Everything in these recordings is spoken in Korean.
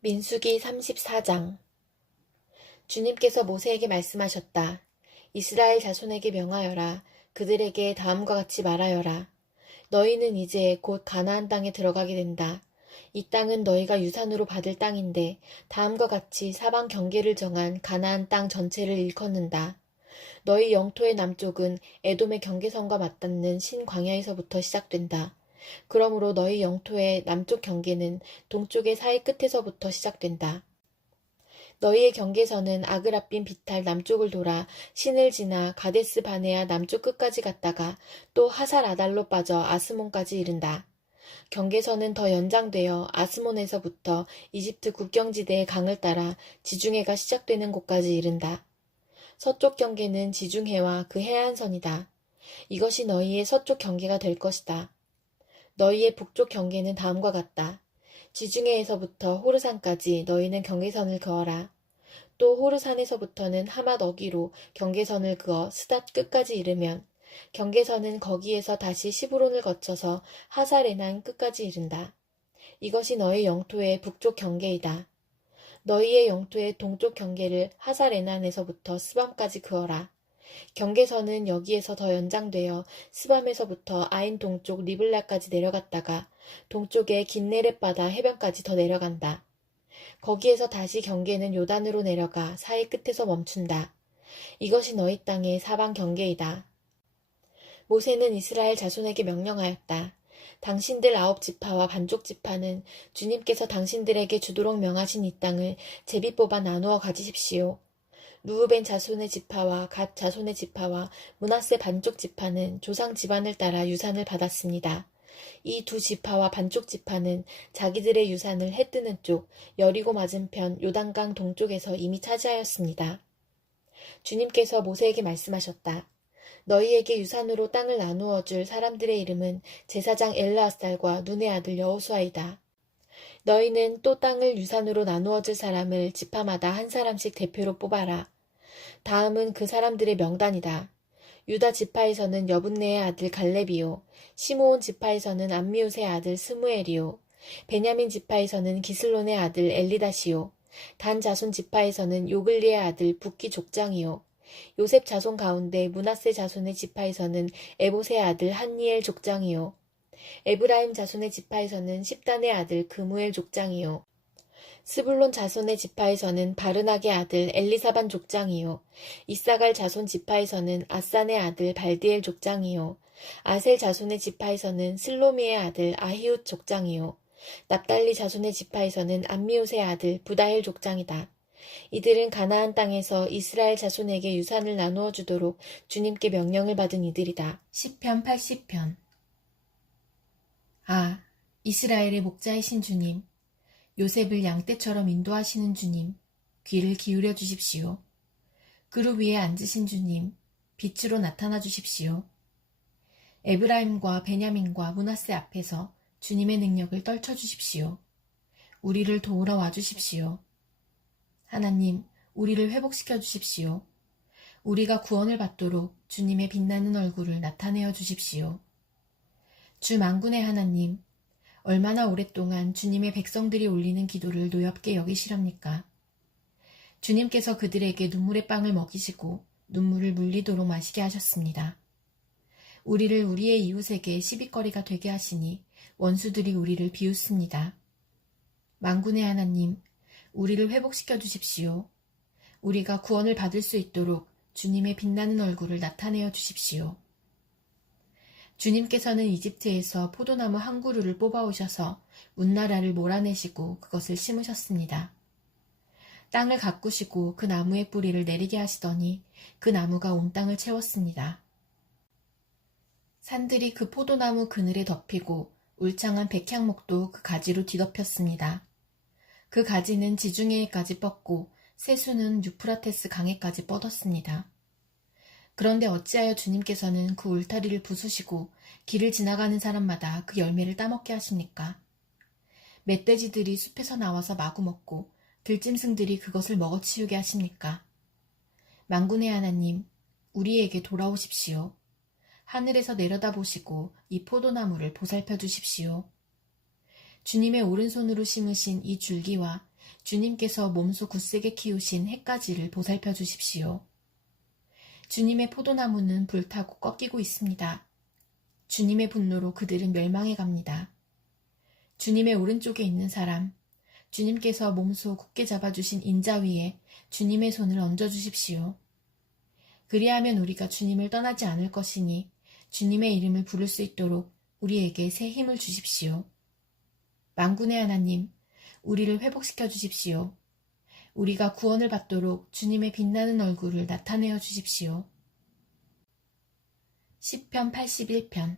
민수기 34장. 주님께서 모세에게 말씀하셨다. 이스라엘 자손에게 명하여라. 그들에게 다음과 같이 말하여라. 너희는 이제 곧 가나안 땅에 들어가게 된다. 이 땅은 너희가 유산으로 받을 땅인데 다음과 같이 사방 경계를 정한 가나안 땅 전체를 일컫는다. 너희 영토의 남쪽은 에돔의 경계선과 맞닿는 신광야에서부터 시작된다. 그러므로 너희 영토의 남쪽 경계는 동쪽의 사해 끝에서부터 시작된다. 너희의 경계선은 아그라빈 비탈 남쪽을 돌아 신을 지나 가데스 바네아 남쪽 끝까지 갔다가 또 하살 아달로 빠져 아스몬까지 이른다. 경계선은 더 연장되어 아스몬에서부터 이집트 국경지대의 강을 따라 지중해가 시작되는 곳까지 이른다. 서쪽 경계는 지중해와 그 해안선이다. 이것이 너희의 서쪽 경계가 될 것이다. 너희의 북쪽 경계는 다음과 같다. 지중해에서부터 호르산까지 너희는 경계선을 그어라. 또 호르산에서부터는 하맛 어기로 경계선을 그어 스닷 끝까지 이르면 경계선은 거기에서 다시 시브론을 거쳐서 하살에난 끝까지 이른다. 이것이 너희 영토의 북쪽 경계이다. 너희의 영토의 동쪽 경계를 하살에난에서부터 스밤까지 그어라. 경계선은 여기에서 더 연장되어 스밤에서부터 아인 동쪽 리블라까지 내려갔다가 동쪽의 긴네렛 바다 해변까지 더 내려간다. 거기에서 다시 경계는 요단으로 내려가 사해 끝에서 멈춘다. 이것이 너희 땅의 사방 경계이다. 모세는 이스라엘 자손에게 명령하였다. 당신들 9지파와 반쪽 지파는 주님께서 당신들에게 주도록 명하신 이 땅을 제비 뽑아 나누어 가지십시오. 루우벤 자손의 지파와 갓 자손의 지파와 므낫세 반쪽 지파는 조상 집안을 따라 유산을 받았습니다. 이 두 지파와 반쪽 지파는 자기들의 유산을 해 뜨는 쪽 여리고 맞은편 요단강 동쪽에서 이미 차지하였습니다. 주님께서 모세에게 말씀하셨다. 너희에게 유산으로 땅을 나누어 줄 사람들의 이름은 제사장 엘르아살과 눈의 아들 여호수아이다. 너희는 또 땅을 유산으로 나누어 줄 사람을 지파마다 한 사람씩 대표로 뽑아라. 다음은 그 사람들의 명단이다. 유다 지파에서는 여분네의 아들 갈렙이요. 시므온 지파에서는 암미웃의 아들 스무엘이요. 베냐민 지파에서는 기슬론의 아들 엘리다시요. 단 자손 지파에서는 요글리의 아들 붓기 족장이요. 요셉 자손 가운데 므낫세 자손의 지파에서는 에봇의 아들 한니엘 족장이요. 에브라임 자손의 지파에서는 십단의 아들 그무엘 족장이요. 스불론 자손의 지파에서는 바르낙의 아들 엘리사반 족장이요. 이사갈 자손 지파에서는 아산의 아들 발디엘 족장이요. 아셀 자손의 지파에서는 슬로미의 아들 아히웃 족장이요. 납달리 자손의 지파에서는 암미웃의 아들 부다헬 족장이다. 이들은 가나안 땅에서 이스라엘 자손에게 유산을 나누어 주도록 주님께 명령을 받은 이들이다. 시편 80편. 아, 이스라엘의 목자이신 주님, 요셉을 양떼처럼 인도하시는 주님, 귀를 기울여 주십시오. 그룹 위에 앉으신 주님, 빛으로 나타나 주십시오. 에브라임과 베냐민과 므낫세 앞에서 주님의 능력을 떨쳐 주십시오. 우리를 도우러 와 주십시오. 하나님, 우리를 회복시켜 주십시오. 우리가 구원을 받도록 주님의 빛나는 얼굴을 나타내어 주십시오. 주 만군의 하나님, 얼마나 오랫동안 주님의 백성들이 올리는 기도를 노엽게 여기시렵니까? 주님께서 그들에게 눈물의 빵을 먹이시고 눈물을 물리도록 마시게 하셨습니다. 우리를 우리의 이웃에게 시비거리가 되게 하시니 원수들이 우리를 비웃습니다. 만군의 하나님, 우리를 회복시켜 주십시오. 우리가 구원을 받을 수 있도록 주님의 빛나는 얼굴을 나타내어 주십시오. 주님께서는 이집트에서 포도나무 한 그루를 뽑아오셔서 운나라를 몰아내시고 그것을 심으셨습니다. 땅을 가꾸시고 그 나무의 뿌리를 내리게 하시더니 그 나무가 온 땅을 채웠습니다. 산들이 그 포도나무 그늘에 덮이고 울창한 백향목도 그 가지로 뒤덮였습니다. 그 가지는 지중해에까지 뻗고 새수는 유프라테스 강에까지 뻗었습니다. 그런데 어찌하여 주님께서는 그 울타리를 부수시고 길을 지나가는 사람마다 그 열매를 따먹게 하십니까? 멧돼지들이 숲에서 나와서 마구 먹고 들짐승들이 그것을 먹어치우게 하십니까? 만군의 하나님, 우리에게 돌아오십시오. 하늘에서 내려다보시고 이 포도나무를 보살펴 주십시오. 주님의 오른손으로 심으신 이 줄기와 주님께서 몸소 굳세게 키우신 햇가지를 보살펴 주십시오. 주님의 포도나무는 불타고 꺾이고 있습니다. 주님의 분노로 그들은 멸망해 갑니다. 주님의 오른쪽에 있는 사람, 주님께서 몸소 굳게 잡아주신 인자 위에 주님의 손을 얹어주십시오. 그리하면 우리가 주님을 떠나지 않을 것이니 주님의 이름을 부를 수 있도록 우리에게 새 힘을 주십시오. 만군의 하나님, 우리를 회복시켜 주십시오. 우리가 구원을 받도록 주님의 빛나는 얼굴을 나타내어 주십시오. 시편 81편.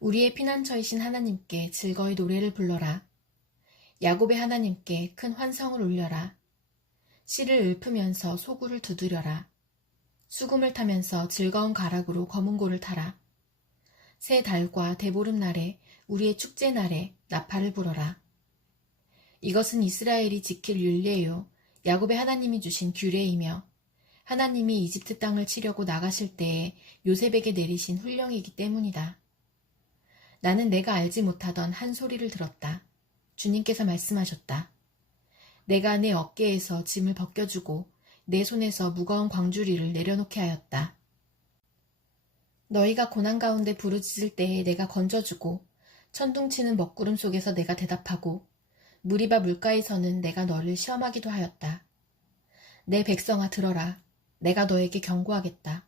우리의 피난처이신 하나님께 즐거이 노래를 불러라. 야곱의 하나님께 큰 환성을 울려라. 씨를 읊으면서 소구를 두드려라. 수금을 타면서 즐거운 가락으로 검은고를 타라. 새 달과 대보름날에 우리의 축제날에 나팔을 불어라. 이것은 이스라엘이 지킬 율례요 야곱의 하나님이 주신 규례이며 하나님이 이집트 땅을 치려고 나가실 때에 요셉에게 내리신 훈령이기 때문이다. 나는 내가 알지 못하던 한 소리를 들었다. 주님께서 말씀하셨다. 내가 내 어깨에서 짐을 벗겨주고 내 손에서 무거운 광주리를 내려놓게 하였다. 너희가 고난 가운데 부르짖을 때에 내가 건져주고 천둥치는 먹구름 속에서 내가 대답하고 무리바 물가에서는 내가 너를 시험하기도 하였다. 내 백성아 들어라. 내가 너에게 경고하겠다.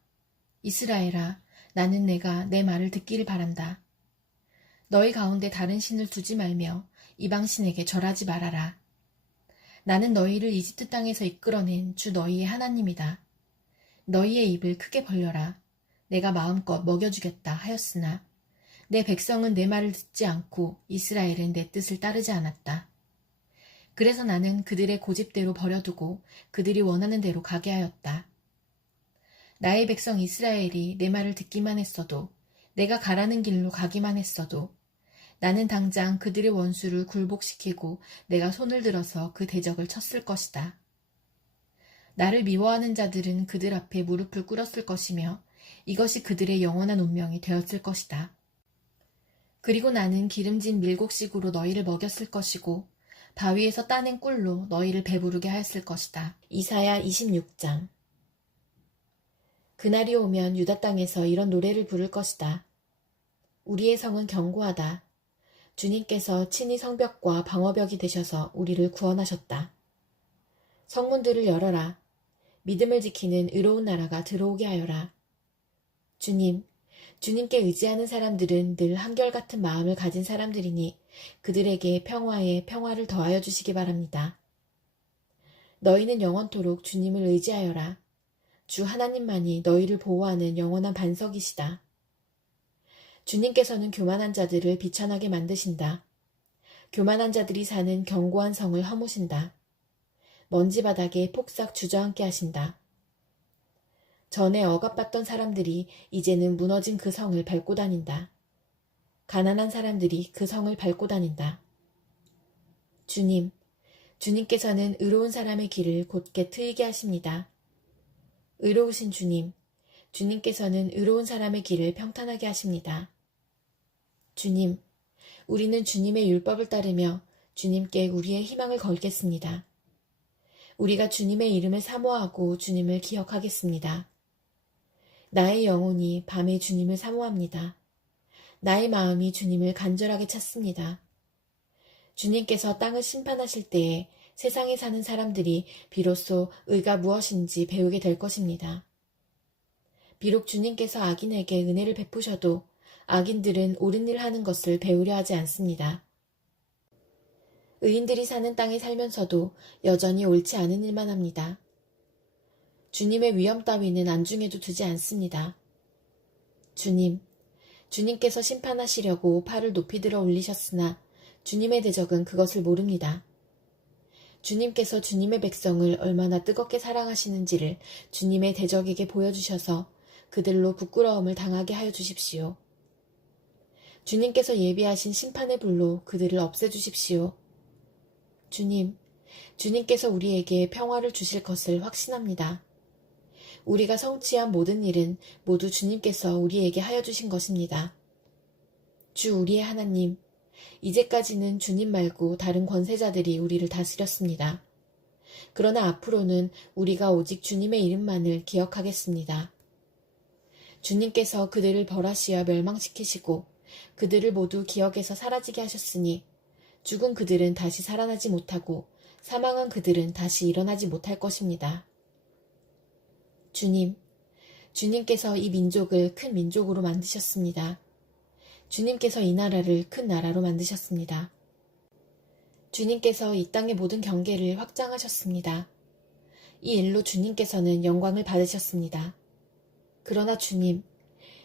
이스라엘아, 나는 내가 내 말을 듣기를 바란다. 너희 가운데 다른 신을 두지 말며 이방신에게 절하지 말아라. 나는 너희를 이집트 땅에서 이끌어낸 주 너희의 하나님이다. 너희의 입을 크게 벌려라. 내가 마음껏 먹여주겠다 하였으나 내 백성은 내 말을 듣지 않고 이스라엘은 내 뜻을 따르지 않았다. 그래서 나는 그들의 고집대로 버려두고 그들이 원하는 대로 가게 하였다. 나의 백성 이스라엘이 내 말을 듣기만 했어도 내가 가라는 길로 가기만 했어도 나는 당장 그들의 원수를 굴복시키고 내가 손을 들어서 그 대적을 쳤을 것이다. 나를 미워하는 자들은 그들 앞에 무릎을 꿇었을 것이며 이것이 그들의 영원한 운명이 되었을 것이다. 그리고 나는 기름진 밀곡식으로 너희를 먹였을 것이고 바위에서 따낸 꿀로 너희를 배부르게 하였을 것이다. 이사야 26장. 그날이 오면 유다 땅에서 이런 노래를 부를 것이다. 우리의 성은 견고하다. 주님께서 친히 성벽과 방어벽이 되셔서 우리를 구원하셨다. 성문들을 열어라. 믿음을 지키는 의로운 나라가 들어오게 하여라. 주님께 의지하는 사람들은 늘 한결같은 마음을 가진 사람들이니 그들에게 평화에 평화를 더하여 주시기 바랍니다. 너희는 영원토록 주님을 의지하여라. 주 하나님만이 너희를 보호하는 영원한 반석이시다. 주님께서는 교만한 자들을 비천하게 만드신다. 교만한 자들이 사는 견고한 성을 허무신다. 먼지 바닥에 폭삭 주저앉게 하신다. 전에 억압받던 사람들이 이제는 무너진 그 성을 밟고 다닌다. 가난한 사람들이 그 성을 밟고 다닌다. 주님께서는 의로운 사람의 길을 곧게 트이게 하십니다. 의로우신 주님께서는 의로운 사람의 길을 평탄하게 하십니다. 우리는 주님의 율법을 따르며 주님께 우리의 희망을 걸겠습니다. 우리가 주님의 이름을 사모하고 주님을 기억하겠습니다. 나의 영혼이 밤에 주님을 사모합니다. 나의 마음이 주님을 간절하게 찾습니다. 주님께서 땅을 심판하실 때에 세상에 사는 사람들이 비로소 의가 무엇인지 배우게 될 것입니다. 비록 주님께서 악인에게 은혜를 베푸셔도 악인들은 옳은 일 하는 것을 배우려 하지 않습니다. 의인들이 사는 땅에 살면서도 여전히 옳지 않은 일만 합니다. 주님의 위엄 따위는 안중에도 두지 않습니다. 주님께서 심판하시려고 팔을 높이 들어 올리셨으나 주님의 대적은 그것을 모릅니다. 주님께서 주님의 백성을 얼마나 뜨겁게 사랑하시는지를 주님의 대적에게 보여주셔서 그들로 부끄러움을 당하게 하여 주십시오. 주님께서 예비하신 심판의 불로 그들을 없애주십시오. 주님께서 우리에게 평화를 주실 것을 확신합니다. 우리가 성취한 모든 일은 모두 주님께서 우리에게 하여 주신 것입니다. 주 우리의 하나님, 이제까지는 주님 말고 다른 권세자들이 우리를 다스렸습니다. 그러나 앞으로는 우리가 오직 주님의 이름만을 기억하겠습니다. 주님께서 그들을 벌하시어 멸망시키시고 그들을 모두 기억에서 사라지게 하셨으니 죽은 그들은 다시 살아나지 못하고 사망한 그들은 다시 일어나지 못할 것입니다. 주님께서 이 민족을 큰 민족으로 만드셨습니다. 주님께서 이 나라를 큰 나라로 만드셨습니다. 주님께서 이 땅의 모든 경계를 확장하셨습니다. 이 일로 주님께서는 영광을 받으셨습니다. 그러나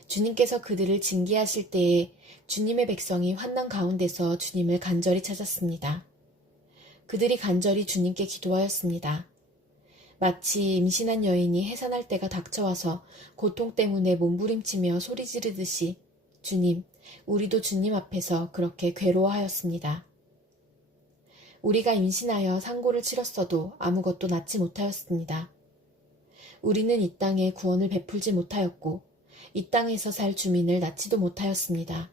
주님께서 그들을 징계하실 때에 주님의 백성이 환난 가운데서 주님을 간절히 찾았습니다. 그들이 간절히 주님께 기도하였습니다. 마치 임신한 여인이 해산할 때가 닥쳐와서 고통 때문에 몸부림치며 소리 지르듯이 우리도 주님 앞에서 그렇게 괴로워하였습니다. 우리가 임신하여 상고를 치렀어도 아무것도 낳지 못하였습니다. 우리는 이 땅에 구원을 베풀지 못하였고 이 땅에서 살 주민을 낳지도 못하였습니다.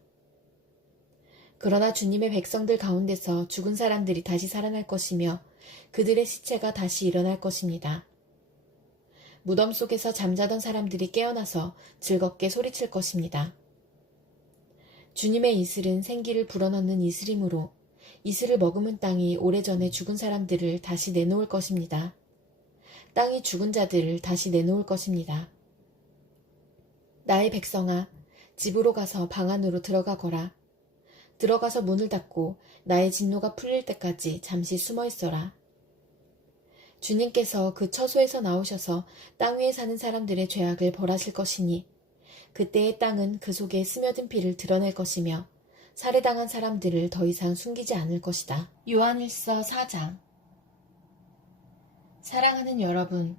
그러나 주님의 백성들 가운데서 죽은 사람들이 다시 살아날 것이며 그들의 시체가 다시 일어날 것입니다. 무덤 속에서 잠자던 사람들이 깨어나서 즐겁게 소리칠 것입니다. 주님의 이슬은 생기를 불어넣는 이슬이므로 이슬을 머금은 땅이 오래전에 죽은 사람들을 다시 내놓을 것입니다. 땅이 죽은 자들을 다시 내놓을 것입니다. 나의 백성아, 집으로 가서 방 안으로 들어가거라. 들어가서 문을 닫고 나의 진노가 풀릴 때까지 잠시 숨어 있어라. 주님께서 그 처소에서 나오셔서 땅 위에 사는 사람들의 죄악을 벌하실 것이니 그때의 땅은 그 속에 스며든 피를 드러낼 것이며 살해당한 사람들을 더 이상 숨기지 않을 것이다. 요한일서 4장. 사랑하는 여러분,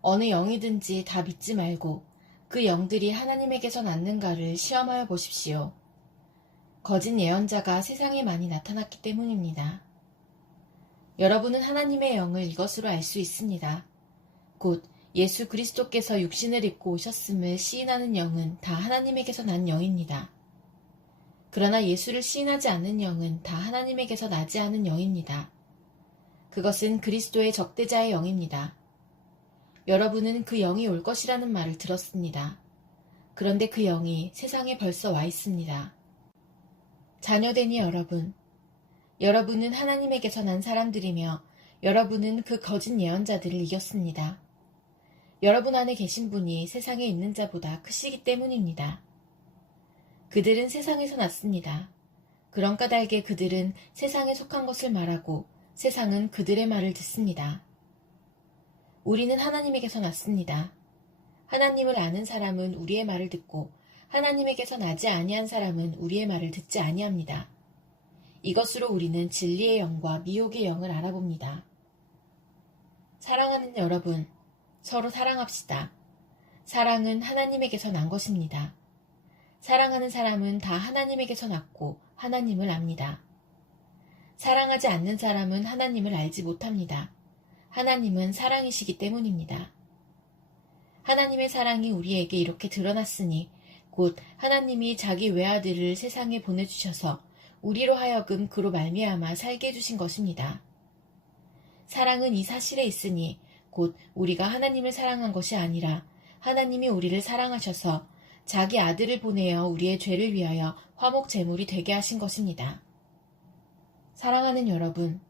어느 영이든지 다 믿지 말고 그 영들이 하나님에게서 났는가를 시험하여 보십시오. 거짓 예언자가 세상에 많이 나타났기 때문입니다. 여러분은 하나님의 영을 이것으로 알 수 있습니다. 곧 예수 그리스도께서 육신을 입고 오셨음을 시인하는 영은 다 하나님에게서 난 영입니다. 그러나 예수를 시인하지 않는 영은 다 하나님에게서 나지 않은 영입니다. 그것은 그리스도의 적대자의 영입니다. 여러분은 그 영이 올 것이라는 말을 들었습니다. 그런데 그 영이 세상에 벌써 와 있습니다. 자녀되니 여러분은 하나님에게서 난 사람들이며 여러분은 그 거짓 예언자들을 이겼습니다. 여러분 안에 계신 분이 세상에 있는 자보다 크시기 때문입니다. 그들은 세상에서 났습니다. 그런 까닭에 그들은 세상에 속한 것을 말하고 세상은 그들의 말을 듣습니다. 우리는 하나님에게서 났습니다. 하나님을 아는 사람은 우리의 말을 듣고 하나님에게서 나지 아니한 사람은 우리의 말을 듣지 아니합니다. 이것으로 우리는 진리의 영과 미혹의 영을 알아봅니다. 사랑하는 여러분, 서로 사랑합시다. 사랑은 하나님에게서 난 것입니다. 사랑하는 사람은 다 하나님에게서 났고 하나님을 압니다. 사랑하지 않는 사람은 하나님을 알지 못합니다. 하나님은 사랑이시기 때문입니다. 하나님의 사랑이 우리에게 이렇게 드러났으니 곧 하나님이 자기 외아들을 세상에 보내주셔서 우리로 하여금 그로 말미암아 살게 해주신 것입니다. 사랑은 이 사실에 있으니 곧 우리가 하나님을 사랑한 것이 아니라 하나님이 우리를 사랑하셔서 자기 아들을 보내어 우리의 죄를 위하여 화목 제물이 되게 하신 것입니다. 사랑하는 여러분,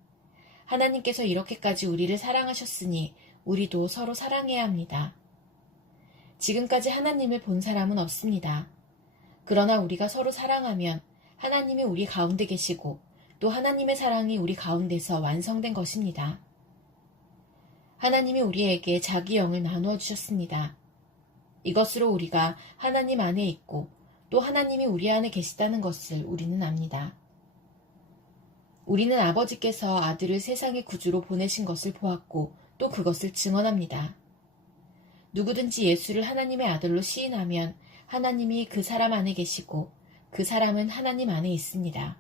하나님께서 이렇게까지 우리를 사랑하셨으니 우리도 서로 사랑해야 합니다. 지금까지 하나님을 본 사람은 없습니다. 그러나 우리가 서로 사랑하면 하나님이 우리 가운데 계시고 또 하나님의 사랑이 우리 가운데서 완성된 것입니다. 하나님이 우리에게 자기 영을 나누어 주셨습니다. 이것으로 우리가 하나님 안에 있고 또 하나님이 우리 안에 계시다는 것을 우리는 압니다. 우리는 아버지께서 아들을 세상의 구주로 보내신 것을 보았고 또 그것을 증언합니다. 누구든지 예수를 하나님의 아들로 시인하면 하나님이 그 사람 안에 계시고 그 사람은 하나님 안에 있습니다.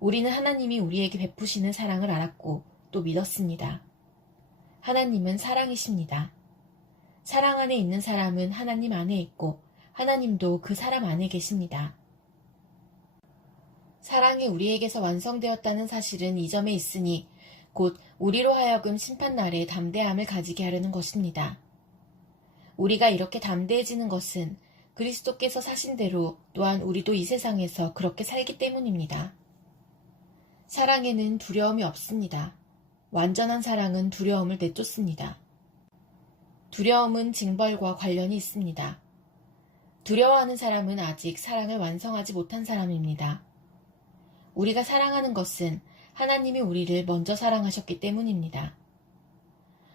우리는 하나님이 우리에게 베푸시는 사랑을 알았고 또 믿었습니다. 하나님은 사랑이십니다. 사랑 안에 있는 사람은 하나님 안에 있고 하나님도 그 사람 안에 계십니다. 사랑이 우리에게서 완성되었다는 사실은 이 점에 있으니 곧 우리로 하여금 심판날에 담대함을 가지게 하려는 것입니다. 우리가 이렇게 담대해지는 것은 그리스도께서 사신 대로 또한 우리도 이 세상에서 그렇게 살기 때문입니다. 사랑에는 두려움이 없습니다. 완전한 사랑은 두려움을 내쫓습니다. 두려움은 징벌과 관련이 있습니다. 두려워하는 사람은 아직 사랑을 완성하지 못한 사람입니다. 우리가 사랑하는 것은 하나님이 우리를 먼저 사랑하셨기 때문입니다.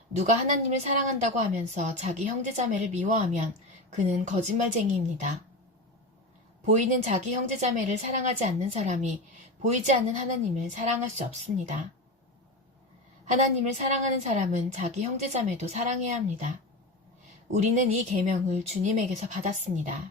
누가 하나님을 사랑한다고 하면서 자기 형제자매를 미워하면 그는 거짓말쟁이입니다. 보이는 자기 형제자매를 사랑하지 않는 사람이 보이지 않는 하나님을 사랑할 수 없습니다. 하나님을 사랑하는 사람은 자기 형제자매도 사랑해야 합니다. 우리는 이 계명을 주님에게서 받았습니다.